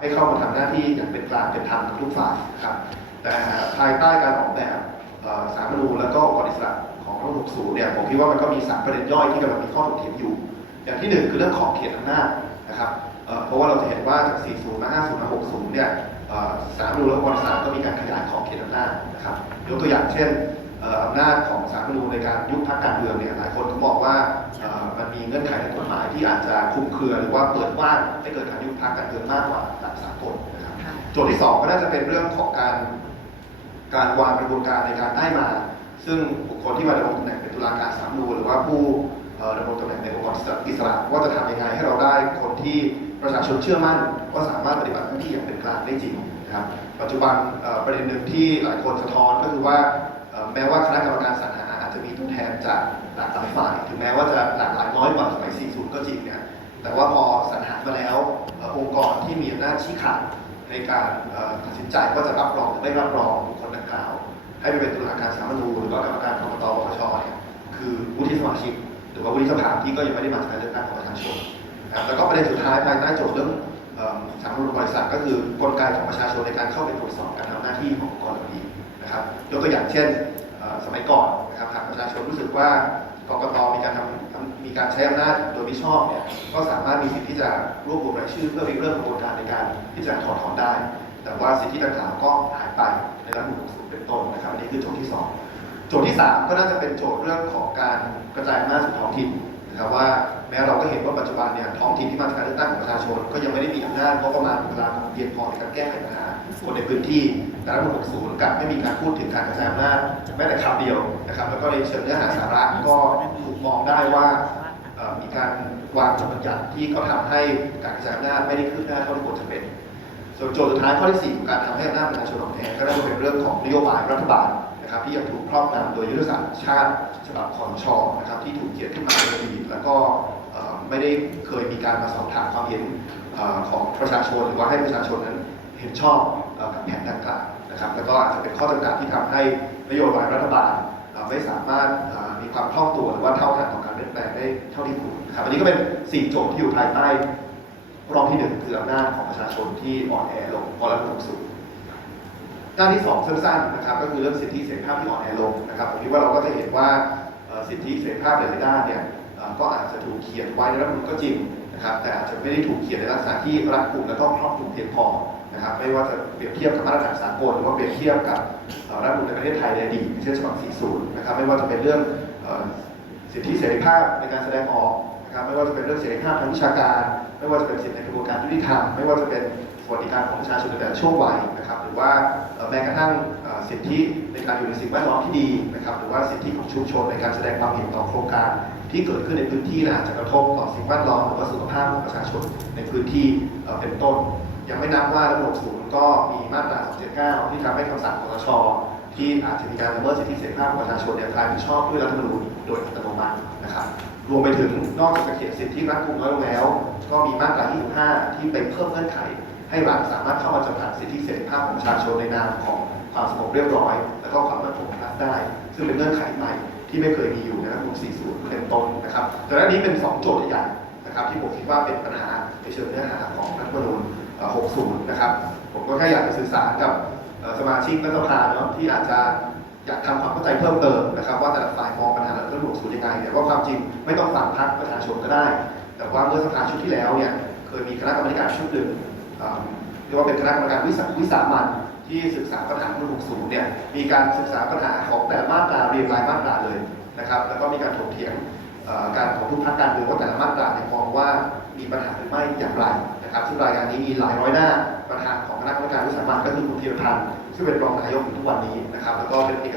ให้เข้ามาทำหน้าที่อย่างเป็นกลางเป็นธรรมกับทุกฝ่ายนะครับ แต่ภายใต้การออกแบบสารมนูแล้วก็องค์กรอิสระของรัฐธรรมนูเนี่ยผมคิดว่ามันก็มีสามประเด็นย่อยที่กำลังมีข้อถกเถียงอยู่ อย่างที่หนึ่งคือเรื่องของเขตอำนาจนะครับเพราะว่าเราจะเห็นว่าจาก 40 มา 50 มา 60 เนี่ยสารมนูและองค์กรอิสระก็มีการขยายขอบเขตอำนาจนะครับยกตัวอย่างเช่น อ่ออำนาจของสารรัฐธรรมนูญในการยุบพรรคการเมืองเนี่ยหลายคนก็บอกว่าเอ่อมันมีเงื่อนไขในกฎหมายที่อาจจะคลุมเครือหรือว่าเปิดกว้างให้เกิดการยุบพรรคการเมืองมากกว่าหลักสากลนะครับค่ะ โจทย์ที่สองก็น่าจะเป็นเรื่องของการ การวางกระบวนการในการได้มา ซึ่งบุคคลที่มาดำรงตำแหน่งเป็นตุลาการสามนูญหรือว่าผู้เอ่อดำรงตำแหน่งในองค์กรอิสระว่าจะทำยังไงให้เราได้คนที่ประชาชนเชื่อมั่นว่าสามารถปฏิบัติหน้าที่อย่างเป็นกลางได้จริงนะครับปัจจุบันเอ่อประเด็นหนึ่งที่หลายคนสะท้อนก็คือว่าเอ่อ แม้ว่าคณะกรรมการสรรหาอาจจะมีตัวแทนจากหลากหลายฝ่าย ถึงแม้ว่าจะหลากหลายน้อยกว่าสมัย 40 ก็จริงเนี่ยแต่ว่าพอสรรหามาแล้วองค์กรที่มีอำนาจชี้ขาดในการตัดสินใจว่าจะรับรองหรือไม่รับรองบุคคลดังกล่าว ให้ไปเป็นตุลาการสามัญนูหรือว่ากรรมการกรกตปปชเนี่ยคือวุฒิสมาชิก หรือว่าวุฒิสภาที่ก็ยังไม่ได้มาจากการเลือกตั้งของประชาชนนะครับแล้วก็ประเด็นสุดท้ายภายใต้โจทย์เรื่องสามัญนูญบริษัทก็คือกลไกของประชาชนในการเข้าไปตรวจสอบการทำหน้าที่ขององค์กรเหล่านี้ นะครับยกตัวอย่างเช่นสมัยก่อนนะครับหากประชาชนรู้สึกว่ากรกตมีการทำมีการใช้อำนาจโดยมิชอบเนี่ยก็สามารถมีสิทธิ์ที่จะรวบรวมรายชื่อเพื่อริเริ่มกระบวนการในการที่จะถอดถอนได้ แต่ว่าสิทธิดังกล่าวก็หายไปในรัฐมนูญ60เป็นต้นนะครับอันนี้คือโจทย์ที่สองโจทย์ที่ 3 ก็น่าจะเป็นโจทย์เรื่องของการกระจายอำนาจสู่ท้องถิ่น นะครับว่าแม้เราก็เห็นว่าปัจจุบันเนี่ยท้องถิ่นที่มาจากการเลือกตั้งของประชาชน ก็ยังไม่ได้มีอำนาจงบประมาณเวลาเพียงพอในการแก้ไขปัญหาคนในพื้นที่แต่รัฐธรรมนูญ60กับไม่มีการพูดถึงการกระจายอำนาจแม้แต่คำเดียวนะครับ แล้วก็ในเชิงเนื้อหาสาระก็ถูกมองได้ว่ามีการวางบทบัญญัติที่ก็ทำให้การกระจายอำนาจไม่ได้คืบหน้าเท่าที่ควรจะเป็นส่วนโจทย์สุดท้ายข้อที่4ของการทำให้อำนาจประชาชนของแทนก็น่าจะเป็นเรื่องของนโยบายรัฐบาล นะครับที่ยังถูกครอบงำโดยยุทธศาสตร์ชาติฉบับคอสชอนะครับที่ถูกเขียนขึ้นมาในอดีตแล้วก็ไม่ได้เคยมีการมาสอบถามความเห็นอของประชาชนหรือว่าให้ประชาชนนั้นเห็นชอบกับแผนดังกล่าวนะครับแล้วก็อาจจะเป็นข้อจำกัดที่ทำให้นโยบายรัฐบาลไม่สามารถมีความคล่องตัวหรือว่าเท่าทันต่อการเปลี่ยนแปลงได้เท่าที่ควรครับอันนี้ก็เป็นสี่โจทย์ที่อยู่ภายใต้รอบที่หนึ่งคืออำนาจของประชาชนที่อ่อนแอลงพอรัฐธรรมนูญสูง ด้านที่สองสั้นๆนะครับก็คือเรื่องสิทธิเสรีภาพที่อ่อนแอลงนะครับผมคิดว่าเราก็จะเห็นว่าสิทธิเสรีภาพหลายๆด้านเนี่ยก็อาจจะถูกเขียนไว้ในรัฐธรรมนูญก็จริงนะครับแต่อาจจะไม่ได้ถูกเขียนในลักษณะที่รัดกุมและก็ครอบคลุมเพียงพอนะครับไม่ว่าจะเปรียบเทียบกับมาตรฐานสากลหรือว่าเปรียบเทียบกับรัฐธรรมนูญในประเทศไทยในอดีตเช่นฉบับ40นะครับไม่ว่าจะเป็นเรื่องสิทธิเสรีภาพในการแสดงออก นะครับไม่ว่าจะเป็นเรื่องเสรีภาพทางวิชาการ ไม่ว่าจะเป็นสิทธิในกระบวนการยุติธรรมไม่ว่าจะเป็นสวัสดิการของประชาชนในแต่ช่วงวัยนะครับ หรือว่าแม้กระทั่งเอ่อสิทธิในการอยู่ในสิ่งแวดล้อมที่ดีนะครับ หรือว่าสิทธิของชุมชนในการแสดงความเห็นต่อโครงการ ที่เกิดขึ้นในพื้นที่และอาจจะกระทบต่อสิ่งแวดล้อมหรือว่าสุขภาพของประชาชนในพื้นที่เป็นต้น ยังไม่นับว่าระบบสูงก็มีมาตรา 279 ที่ทำให้คำสั่งคอสช ที่อาจจะมีการละเมิดสิทธิเสรีภาพของประชาชนเนี่ยกลายเป็นชอบด้วยรัฐธรรมนูญโดยอัตโนมัตินะครับ รวมไปถึงนอกจากเขียนสิทธิรัฐกุมน้อยลงแล้ว ก็มีมาตรา25ที่ไปเพิ่มเงื่อนไข ให้รัฐสามารถเข้ามาจำกัดสิทธิเสรีภาพของประชาชนในนามของความสงบเรียบร้อย และก็ความมั่นคงของรัฐได้ ซึ่งเป็นเงื่อนไขใหม่ที่ไม่เคยมีอยู่ในรัฐธรรมนูญ40 เป็นต้นนะครับแต่ด้นนี้เป็น 2 โจทย์ใหญ่นะครับที่ผมคิดว่าเป็นปัญหาในเชิงเนื้อหาของรัฐธรรมนูญ60 นะครับ ผมก็แค่อยากจะสื่อสารกับ สมาชิกรัฐสภาเนาะที่อาจจะอยากทำความเข้าใจเพิ่มเติมนะครับ ว่าแต่ละฝ่ายมองปัญหาเรื่องหลวงสูตรยังไงเนี่ยว่าความจริงไม่ต้องฟังพรรคประชาชนก็ได้ แต่ว่าเมื่อสภาชุดที่แล้วเนี่ยเคยมีคณะกรรมการชุดหนึ่งเรียกว่าเป็นคณะกรรมการวิสาวิสามันที่ศึกษาปัญหาเรื่องหลวงสูตรเนี่ยมีการศึกษาปัญหาของแต่มาตราเรียงรายมาตราเลยนะครับ แล้วก็มีการถกเถียง การของทุกพรรคการเมืองว่าแต่ละมาตราเนี่ยมองว่ามีปัญหาหรือไม่อย่างไรนะครับ ซึ่งรายงานนี้มีหลายร้อยหน้าประธานของคณะกรรมการวิสามันก็คือคุณธีรพันธ์ซึ่งเป็นรองนายกอยู่ทุกวันนี้นะครับ แล้วก็เป็นเอก